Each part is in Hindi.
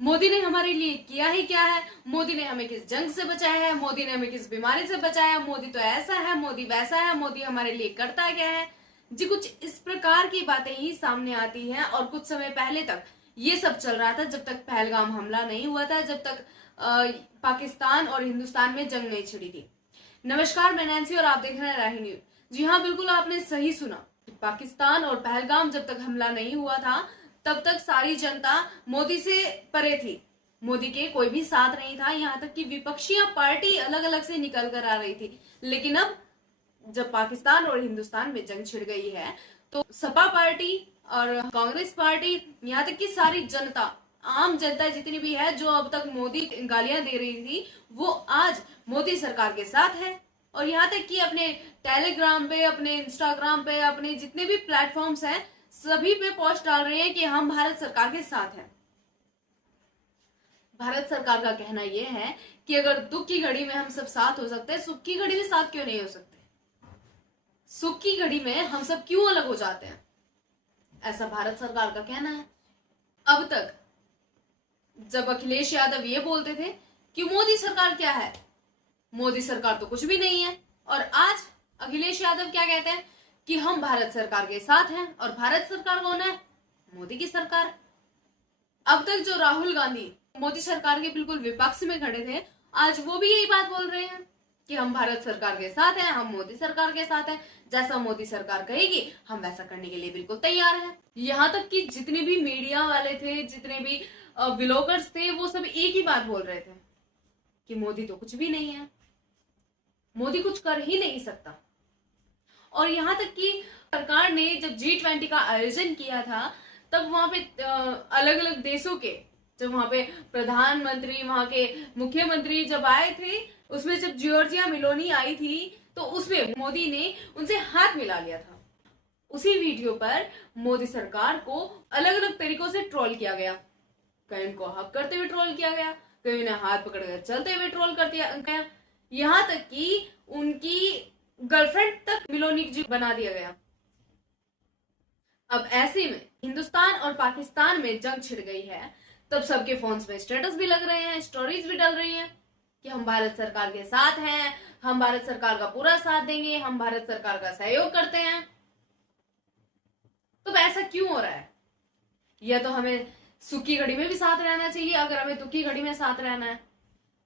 मोदी ने हमारे लिए किया ही क्या है, मोदी ने हमें किस जंग से बचाया है, मोदी ने हमें किस बीमारी से बचाया है, मोदी तो ऐसा है, मोदी वैसा है, मोदी हमारे लिए करता क्या है जी। कुछ इस प्रकार की बातें ही सामने आती हैं। और कुछ समय पहले तक ये सब चल रहा था, जब तक पहलगाम हमला नहीं हुआ था, जब तक पाकिस्तान और हिंदुस्तान में जंग नहीं छिड़ी थी। नमस्कार, मैं नैन्सी और आप देख रहे हैं राही न्यूज। जी हाँ, बिल्कुल आपने सही सुना। पाकिस्तान और पहलगाम जब तक हमला नहीं हुआ था तब तक सारी जनता मोदी से परे थी, मोदी के कोई भी साथ नहीं था। यहाँ तक कि विपक्षी पार्टी अलग अलग से निकल कर आ रही थी। लेकिन अब जब पाकिस्तान और हिंदुस्तान में जंग छिड़ गई है तो सपा पार्टी और कांग्रेस पार्टी, यहाँ तक कि सारी जनता, आम जनता जितनी भी है जो अब तक मोदी गालियां दे रही थी, वो आज मोदी सरकार के साथ है। और यहाँ तक कि अपने टेलीग्राम पे, अपने इंस्टाग्राम पे, अपने जितने भी प्लेटफॉर्म्स हैं सभी पे पोस्ट डाल रहे हैं कि हम भारत सरकार के साथ हैं। भारत सरकार का कहना यह है कि अगर दुख की घड़ी में हम सब साथ हो सकते हैं, सुख की घड़ी में साथ क्यों नहीं हो सकते? सुख की घड़ी में हम सब क्यों अलग हो जाते हैं, ऐसा भारत सरकार का कहना है। अब तक जब अखिलेश यादव ये बोलते थे कि मोदी सरकार क्या है, मोदी सरकार तो कुछ भी नहीं है, और आज अखिलेश यादव क्या कहते हैं कि हम भारत सरकार के साथ हैं। और भारत सरकार कौन है? मोदी की सरकार। अब तक जो राहुल गांधी मोदी सरकार के बिल्कुल विपक्ष में खड़े थे, आज वो भी यही बात बोल रहे हैं कि हम भारत सरकार के साथ हैं, हम मोदी सरकार के साथ हैं, जैसा मोदी सरकार कहेगी हम वैसा करने के लिए बिल्कुल तैयार हैं। यहाँ तक कि जितने भी मीडिया वाले थे, जितने भी व्लॉगर्स थे, वो सब एक ही बात बोल रहे थे कि मोदी तो कुछ भी नहीं है, मोदी कुछ कर ही नहीं सकता। और यहाँ तक कि सरकार ने जब G20 का आयोजन किया था तब वहां पे अलग अलग देशों के, जब वहां पे प्रधानमंत्री, वहां के मुख्यमंत्री जब आए थे, उसमें जब जॉर्जिया मेलोनी आई थी तो उसमें मोदी ने उनसे हाथ मिला लिया था। उसी वीडियो पर मोदी सरकार को अलग अलग तरीकों से ट्रोल किया गया। कहीं उनको हक करते हुए ट्रोल किया गया, कहीं उन्हें हाथ पकड़कर चलते हुए ट्रोल कर दिया गया, यहाँ तक कि उनकी गर्लफ्रेंड तक मेलोनी जी बना दिया गया। अब ऐसे में हिंदुस्तान और पाकिस्तान में जंग छिड़ गई है, तब सबके फोन्स में स्टेटस भी लग रहे हैं, स्टोरीज भी डल रही हैं कि हम भारत सरकार के साथ हैं, हम भारत सरकार का पूरा साथ देंगे, हम भारत सरकार का सहयोग करते हैं। तो ऐसा क्यों हो रहा है? या तो हमें सुख की घड़ी में भी साथ रहना चाहिए अगर हमें दुख की घड़ी में साथ रहना है।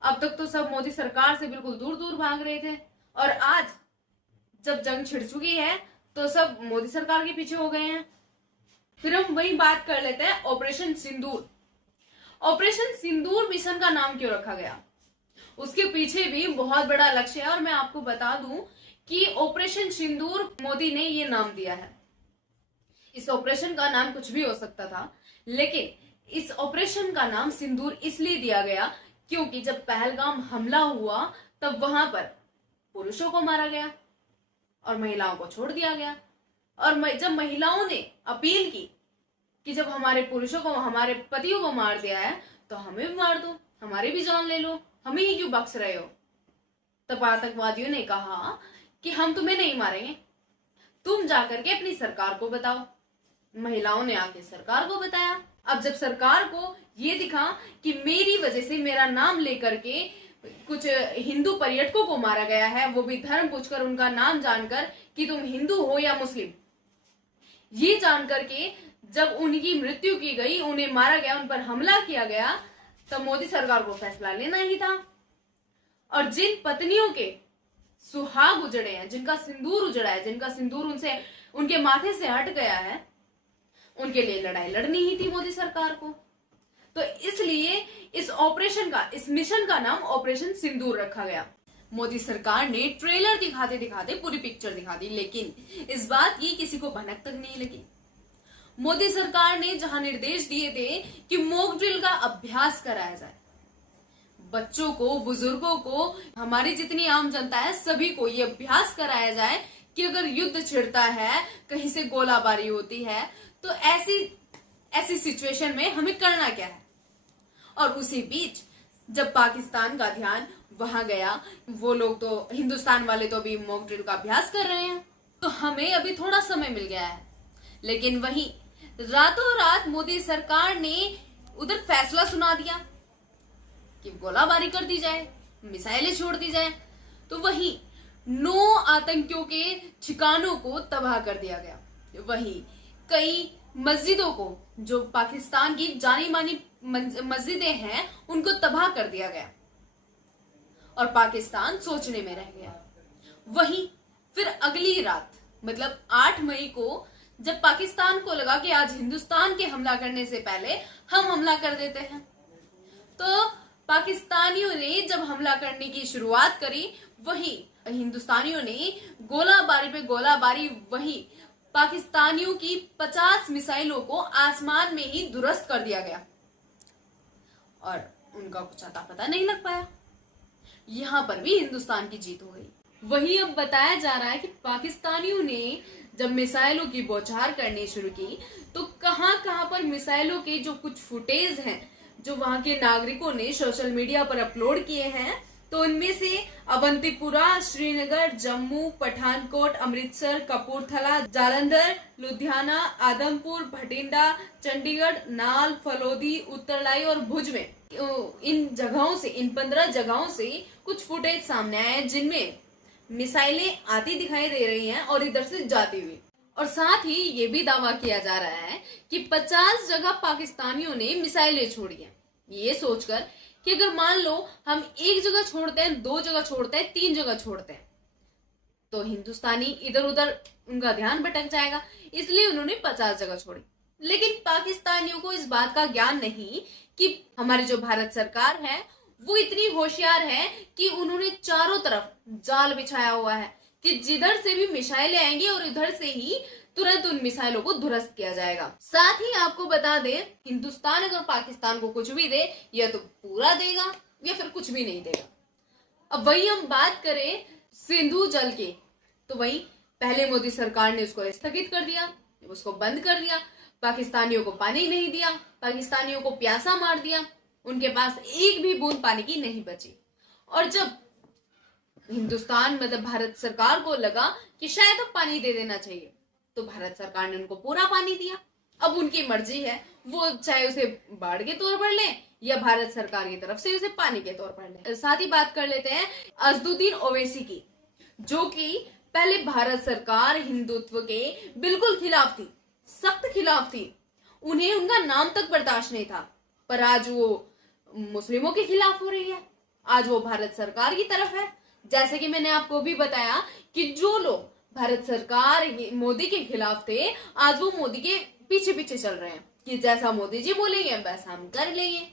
अब तक तो सब मोदी सरकार से बिल्कुल दूर दूर भाग रहे थे, और आज जब जंग छिड़ चुकी है तो सब मोदी सरकार के पीछे हो गए हैं। फिर हम वही बात कर लेते हैं ऑपरेशन सिंदूर। ऑपरेशन सिंदूर मिशन का नाम क्यों रखा गया? उसके पीछे भी बहुत बड़ा लक्ष्य है, और मैं आपको बता दूं कि ऑपरेशन सिंदूर मोदी ने ये नाम दिया है। इस ऑपरेशन का नाम कुछ भी हो सकता था, लेकिन इस ऑपरेशन का नाम सिंदूर इसलिए दिया गया क्योंकि जब पहलगाम हमला हुआ तब वहां पर पुरुषों को मारा गया और महिलाओं को छोड़ दिया गया। और जब महिलाओं ने अपील की कि जब हमारे पुरुषों को, हमारे पतियों को मार दिया है तो हमें भी मार दो, हमारी भी जान ले लो, हमें ही क्यों बख्श रहे हो, तब आतंकवादियों ने कहा कि हम तुम्हें नहीं मारेंगे, तुम जाकर के अपनी सरकार को बताओ। महिलाओं ने आके सरकार को बताया। अब जब सरकार को ये दिखा कि मेरी वजह से, मेरा नाम लेकर के कुछ हिंदू पर्यटकों को मारा गया है, वो भी धर्म पूछकर, उनका नाम जानकर कि तुम हिंदू हो या मुस्लिम, ये जानकर के जब उनकी मृत्यु की गई, उन्हें मारा गया, उन पर हमला किया गया, तब मोदी सरकार को फैसला लेना ही था। और जिन पत्नियों के सुहाग उजड़े हैं, जिनका सिंदूर उजड़ा है, जिनका सिंदूर उनसे, उनके माथे से हट गया है, उनके लिए लड़ाई लड़नी ही थी मोदी सरकार को। तो इसलिए इस ऑपरेशन का, इस मिशन का नाम ऑपरेशन सिंदूर रखा गया। मोदी सरकार ने ट्रेलर दिखाते दिखाते पूरी पिक्चर दिखा दी, लेकिन इस बात की किसी को भनक तक नहीं लगी। मोदी सरकार ने जहां निर्देश दिए थे कि मॉक ड्रिल का अभ्यास कराया जाए, बच्चों को, बुजुर्गों को, हमारी जितनी आम जनता है, सभी को ये अभ्यास कराया जाए कि अगर युद्ध छिड़ता है, कहीं से गोलाबारी होती है, तो ऐसी सिचुएशन में हमें करना क्या है। और उसी बीच जब पाकिस्तान का ध्यान वहां गया, वो लोग तो, हिंदुस्तान वाले तो अभी मॉक ड्रिल का अभ्यास कर रहे हैं, तो हमें अभी थोड़ा समय मिल गया है। लेकिन वहीं रातों रात मोदी सरकार ने उधर फैसला सुना दिया कि गोलाबारी कर दी जाए, मिसाइलें छोड़ दी जाए, तो वहीं 9 आतंकियों के ठिकानों को तबाह कर दिया गया। वहीं कई मस्जिदों को, जो पाकिस्तान की जानी मानी मस्जिदें हैं, उनको तबाह कर दिया गया और पाकिस्तान सोचने में रह गया। वहीं फिर अगली रात मतलब 8 मई को जब पाकिस्तान को लगा कि आज हिंदुस्तान के हमला करने से पहले हम हमला कर देते हैं, तो पाकिस्तानियों ने जब हमला करने की शुरुआत करी, वहीं हिंदुस्तानियों ने गोलाबारी पे गोलाबारी, वहीं पाकिस्तानियों की 50 मिसाइलों को आसमान में ही दुरुस्त कर दिया गया और उनका कुछ अता पता नहीं लग पाया। यहां पर भी हिंदुस्तान की जीत हो गई। वहीं अब बताया जा रहा है कि पाकिस्तानियों ने जब मिसाइलों की बौछार करनी शुरू की, तो कहां कहां पर मिसाइलों के जो कुछ फुटेज हैं, जो वहां के नागरिकों ने सोशल मीडिया पर अपलोड किए हैं, तो उनमें से अवंतीपुरा, श्रीनगर, जम्मू, पठानकोट, अमृतसर, कपूरथला, जालंधर, लुधियाना, आदमपुर, भटिंडा, चंडीगढ़, नाल, फलोदी, उत्तरलाई और भुज में इन जगहों से, इन 15 जगहों से कुछ फुटेज सामने आए हैं जिनमें मिसाइलें आती दिखाई दे रही हैं और इधर से जाती हुई। और साथ ही ये भी दावा किया जा रहा है कि 50 जगह पाकिस्तानियों ने मिसाइलें छोड़ी हैं, ये सोचकर कि अगर मान लो हम एक जगह छोड़ते हैं, 2 जगह छोड़ते हैं, 3 जगह छोड़ते हैं, तो हिंदुस्तानी इधर उधर उनका ध्यान भटक जाएगा, इसलिए उन्होंने 50 जगह छोड़ी। लेकिन पाकिस्तानियों को इस बात का ज्ञान नहीं कि हमारी जो भारत सरकार है वो इतनी होशियार है कि उन्होंने चारों तरफ जाल बिछाया हुआ है कि जिधर से भी मिसाइलें आएंगी और इधर से ही तुरंत उन मिसाइलों को ध्वस्त किया जाएगा। साथ ही आपको बता दे, हिंदुस्तान अगर पाकिस्तान को कुछ भी दे, या तो पूरा देगा या फिर कुछ भी नहीं देगा। अब वही हम बात करें सिंधु जल के, तो वही पहले मोदी सरकार ने उसको स्थगित कर दिया, उसको बंद कर दिया, पाकिस्तानियों को पानी नहीं दिया, पाकिस्तानियों को प्यासा मार दिया, उनके पास एक भी बूंद पानी की नहीं बची। और जब हिंदुस्तान मतलब भारत सरकार को लगा कि शायद अब पानी दे देना चाहिए, तो भारत सरकार ने उनको पूरा पानी दिया। अब उनकी मर्जी है, वो चाहे उसे बाढ़ के तौर पर ले या भारत सरकार की तरफ से उसे पानी के तौर पर ले। साथ ही बात कर लेते हैं असदुद्दीन ओवैसी की, जो कि पहले भारत सरकार हिंदुत्व के बिल्कुल खिलाफ थी, सख्त खिलाफ थी, उन्हें उनका नाम तक बर्दाश्त नहीं था, पर आज वो मुस्लिमों के खिलाफ हो रही है, आज वो भारत सरकार की तरफ है। जैसे कि मैंने आपको भी बताया कि जो लोग भारत सरकार मोदी के खिलाफ थे, आज वो मोदी के पीछे पीछे चल रहे हैं कि जैसा मोदी जी बोलेंगे वैसा हम कर लेंगे।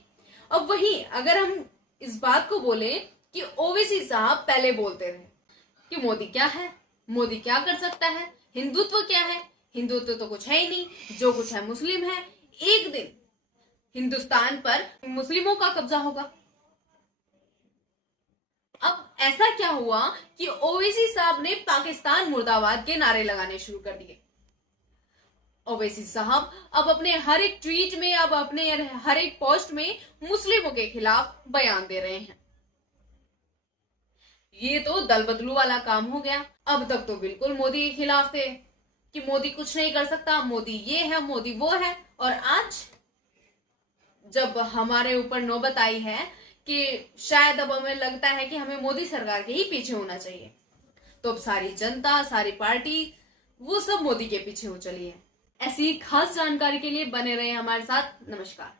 अब वही अगर हम इस बात को बोले कि ओवैसी साहब पहले बोलते थे कि मोदी क्या है, मोदी क्या कर सकता है, हिंदुत्व क्या है, हिंदुत्व तो कुछ है ही नहीं, जो कुछ है मुस्लिम है, एक दिन हिंदुस्तान पर मुस्लिमों का कब्जा होगा। अब ऐसा क्या हुआ कि ओवैसी साहब ने पाकिस्तान मुर्दाबाद के नारे लगाने शुरू कर दिए। ओवैसी साहब अब अपने हर एक ट्वीट में, अब अपने हर एक पोस्ट में मुस्लिमों के खिलाफ बयान दे रहे हैं। ये तो दल बदलू वाला काम हो गया। अब तक तो बिल्कुल मोदी के खिलाफ थे कि मोदी कुछ नहीं कर सकता, मोदी ये है, मोदी वो है, और आज जब हमारे ऊपर नौबत आई है कि शायद अब हमें लगता है कि हमें मोदी सरकार के ही पीछे होना चाहिए, तो अब सारी जनता, सारी पार्टी, वो सब मोदी के पीछे हो चली है। ऐसी खास जानकारी के लिए बने रहे हमारे साथ। नमस्कार।